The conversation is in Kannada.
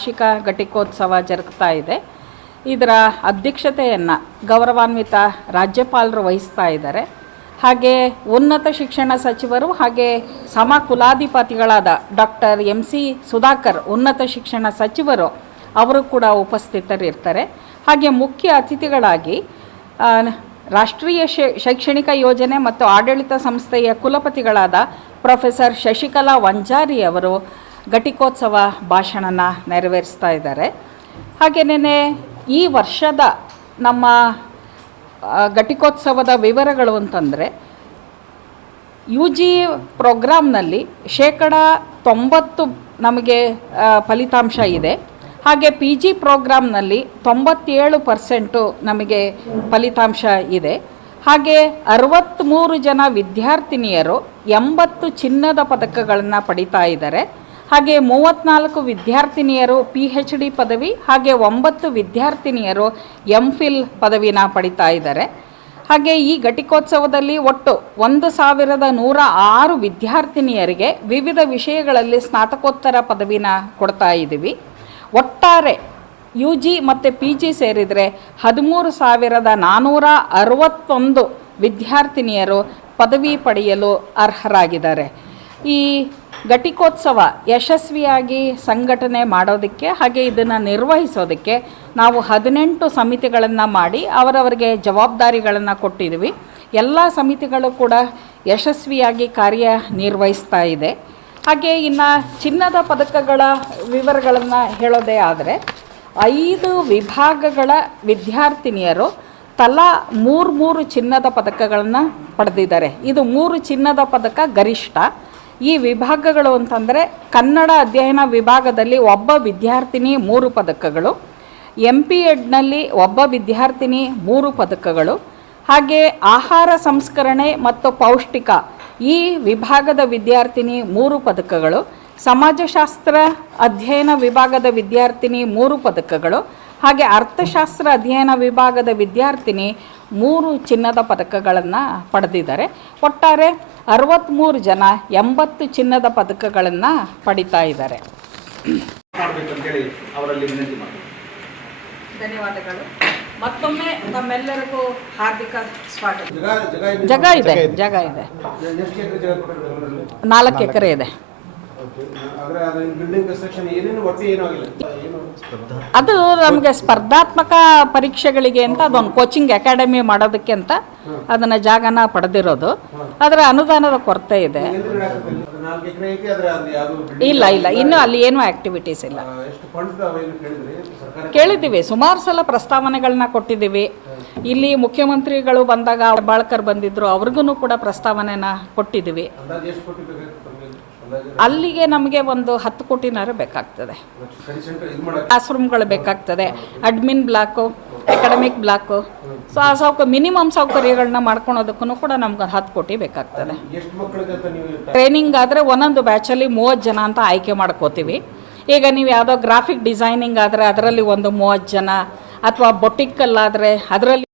ವಾರ್ಷಿಕ ಘಟಿಕೋತ್ಸವ ಜರುಗ್ತಾ ಇದೆ. ಇದರ ಅಧ್ಯಕ್ಷತೆಯನ್ನು ಗೌರವಾನ್ವಿತ ರಾಜ್ಯಪಾಲರು ವಹಿಸ್ತಾ ಇದ್ದಾರೆ. ಹಾಗೆ ಉನ್ನತ ಶಿಕ್ಷಣ ಸಚಿವರು ಹಾಗೆ ಸಮಕುಲಾಧಿಪತಿಗಳಾದ ಡಾಕ್ಟರ್ MC ಸುಧಾಕರ್ ಉನ್ನತ ಶಿಕ್ಷಣ ಸಚಿವರು ಅವರು ಕೂಡ ಉಪಸ್ಥಿತರಿರ್ತಾರೆ. ಹಾಗೆ ಮುಖ್ಯ ಅತಿಥಿಗಳಾಗಿ ರಾಷ್ಟ್ರೀಯ ಶೈಕ್ಷಣಿಕ ಯೋಜನೆ ಮತ್ತು ಆಡಳಿತ ಸಂಸ್ಥೆಯ ಕುಲಪತಿಗಳಾದ ಪ್ರೊಫೆಸರ್ ಶಶಿಕಲಾ ವಂಜಾರಿ ಅವರು ಘಟಿಕೋತ್ಸವ ಭಾಷಣನ ನೆರವೇರಿಸ್ತಾ ಇದ್ದಾರೆ. ಹಾಗೆಯೇ ಈ ವರ್ಷದ ನಮ್ಮ ಘಟಿಕೋತ್ಸವದ ವಿವರಗಳು ಅಂತಂದರೆ UG ಪ್ರೋಗ್ರಾಮ್ನಲ್ಲಿ 90% ನಮಗೆ ಫಲಿತಾಂಶ ಇದೆ. ಹಾಗೆ PG ಪ್ರೋಗ್ರಾಮ್ನಲ್ಲಿ 97% ನಮಗೆ ಫಲಿತಾಂಶ ಇದೆ. ಹಾಗೆ 63 ಜನ ವಿದ್ಯಾರ್ಥಿನಿಯರು 80 ಚಿನ್ನದ ಪದಕಗಳನ್ನು ಪಡಿತಾ ಇದ್ದಾರೆ. ಹಾಗೆ 34 ವಿದ್ಯಾರ್ಥಿನಿಯರು PhD ಪದವಿ ಹಾಗೆ 9 ವಿದ್ಯಾರ್ಥಿನಿಯರು MPhil ಪದವಿನ ಪಡಿತಾ ಇದ್ದಾರೆ. ಹಾಗೆ ಈ ಘಟಿಕೋತ್ಸವದಲ್ಲಿ ಒಟ್ಟು 1106 ವಿದ್ಯಾರ್ಥಿನಿಯರಿಗೆ ವಿವಿಧ ವಿಷಯಗಳಲ್ಲಿ ಸ್ನಾತಕೋತ್ತರ ಪದವಿನ ಕೊಡ್ತಾ ಇದ್ದೀವಿ. ಒಟ್ಟಾರೆ UG ಮತ್ತು PG ಸೇರಿದರೆ 13,461 ವಿದ್ಯಾರ್ಥಿನಿಯರು ಪದವಿ ಪಡೆಯಲು ಅರ್ಹರಾಗಿದ್ದಾರೆ. ಈ ಘಟಿಕೋತ್ಸವ ಯಶಸ್ವಿಯಾಗಿ ಸಂಘಟನೆ ಮಾಡೋದಕ್ಕೆ ಹಾಗೆ ಇದನ್ನು ನಿರ್ವಹಿಸೋದಕ್ಕೆ ನಾವು 18 ಸಮಿತಿಗಳನ್ನು ಮಾಡಿ ಅವರವರಿಗೆ ಜವಾಬ್ದಾರಿಗಳನ್ನು ಕೊಟ್ಟಿದ್ದೀವಿ. ಎಲ್ಲ ಸಮಿತಿಗಳು ಕೂಡ ಯಶಸ್ವಿಯಾಗಿ ಕಾರ್ಯನಿರ್ವಹಿಸ್ತಾ ಇದೆ. ಹಾಗೆ ಇನ್ನು ಚಿನ್ನದ ಪದಕಗಳ ವಿವರಗಳನ್ನು ಹೇಳೋದೇ ಆದರೆ 5 ವಿಭಾಗಗಳ ವಿದ್ಯಾರ್ಥಿನಿಯರು ತಲಾ 3 ಚಿನ್ನದ ಪದಕಗಳನ್ನು ಪಡೆದಿದ್ದಾರೆ. ಇದು 3 ಚಿನ್ನದ ಪದಕ ಗರಿಷ್ಠ. ಈ ವಿಭಾಗಗಳು ಅಂತಂದರೆ ಕನ್ನಡ ಅಧ್ಯಯನ ವಿಭಾಗದಲ್ಲಿ ಒಬ್ಬ ವಿದ್ಯಾರ್ಥಿನಿ 3 ಪದಕಗಳು, MP.Edನಲ್ಲಿ ಒಬ್ಬ ವಿದ್ಯಾರ್ಥಿನಿ 3 ಪದಕಗಳು, ಹಾಗೆ ಆಹಾರ ಸಂಸ್ಕರಣೆ ಮತ್ತು ಪೌಷ್ಟಿಕ ಈ ವಿಭಾಗದ ವಿದ್ಯಾರ್ಥಿನಿ 3 ಪದಕಗಳು, ಸಮಾಜಶಾಸ್ತ್ರ ಅಧ್ಯಯನ ವಿಭಾಗದ ವಿದ್ಯಾರ್ಥಿನಿ 3 ಪದಕಗಳು, ಹಾಗೆ ಅರ್ಥಶಾಸ್ತ್ರ ಅಧ್ಯಯನ ವಿಭಾಗದ ವಿದ್ಯಾರ್ಥಿನಿ 3 ಚಿನ್ನದ ಪದಕಗಳನ್ನು ಪಡೆದಿದ್ದಾರೆ. ಒಟ್ಟಾರೆ 63 ಜನ 80 ಚಿನ್ನದ ಪದಕಗಳನ್ನು ಪಡಿತಾ ಇದ್ದಾರೆ. ಧನ್ಯವಾದಗಳು. ಮತ್ತೊಮ್ಮೆ ತಮ್ಮೆಲ್ಲರಿಗೂ ಹಾರ್ದಿಕ ಸ್ವಾಗತ. ಜಾಗ ಇದೆ 4 ಎಕರೆ ಇದೆ. ಅದು ನಮಗೆ ಸ್ಪರ್ಧಾತ್ಮಕ ಪರೀಕ್ಷೆಗಳಿಗೆ ಅಂತ ಅದೊಂದು ಕೋಚಿಂಗ್ ಅಕಾಡೆಮಿ ಮಾಡೋದಕ್ಕೆ ಅಂತ ಅದನ್ನ ಜಾಗನ ಪಡೆದಿರೋದು. ಅದರ ಅನುದಾನದ ಕೊರತೆ ಇದೆ. ಇಲ್ಲ ಇನ್ನೂ ಅಲ್ಲಿ ಏನೂ ಆಕ್ಟಿವಿಟೀಸ್ ಇಲ್ಲ. ಕೇಳಿದ್ದೀವಿ, ಸುಮಾರು ಸಲ ಪ್ರಸ್ತಾವನೆಗಳನ್ನ ಕೊಟ್ಟಿದ್ದೀವಿ. ಇಲ್ಲಿ ಮುಖ್ಯಮಂತ್ರಿಗಳು ಬಂದಾಗ ಬಾಳ್ಕರ್ ಬಂದಿದ್ರು, ಅವ್ರಿಗೂ ಕೂಡ ಪ್ರಸ್ತಾವನೆನ ಕೊಟ್ಟಿದ್ದೀವಿ. ಅಲ್ಲಿಗೆ ನಮಗೆ ಒಂದು 10 ಕೋಟಿನಾರು ಬೇಕಾಗ್ತದೆ. ಕ್ಲಾಸ್ ರೂಮ್ಗಳು ಬೇಕಾಗ್ತದೆ, admin block, academic block, minimum ಸೌಕರ್ಯಗಳನ್ನ ಮಾಡ್ಕೊಳೋದಕ್ಕೂ ಕೂಡ ನಮ್ಗೆ 10 ಕೋಟಿ ಬೇಕಾಗ್ತದೆ. ಟ್ರೈನಿಂಗ್ ಆದರೆ ಒಂದೊಂದು ಬ್ಯಾಚಲ್ಲಿ 30 ಜನ ಅಂತ ಆಯ್ಕೆ ಮಾಡ್ಕೋತೀವಿ. ಈಗ ನೀವು ಯಾವುದೋ ಗ್ರಾಫಿಕ್ ಡಿಸೈನಿಂಗ್ ಆದರೆ ಅದರಲ್ಲಿ ಒಂದು 30 ಜನ, ಅಥವಾ ಬೊಟಿಕ್ಕಲ್ಲಾದರೆ ಅದರಲ್ಲಿ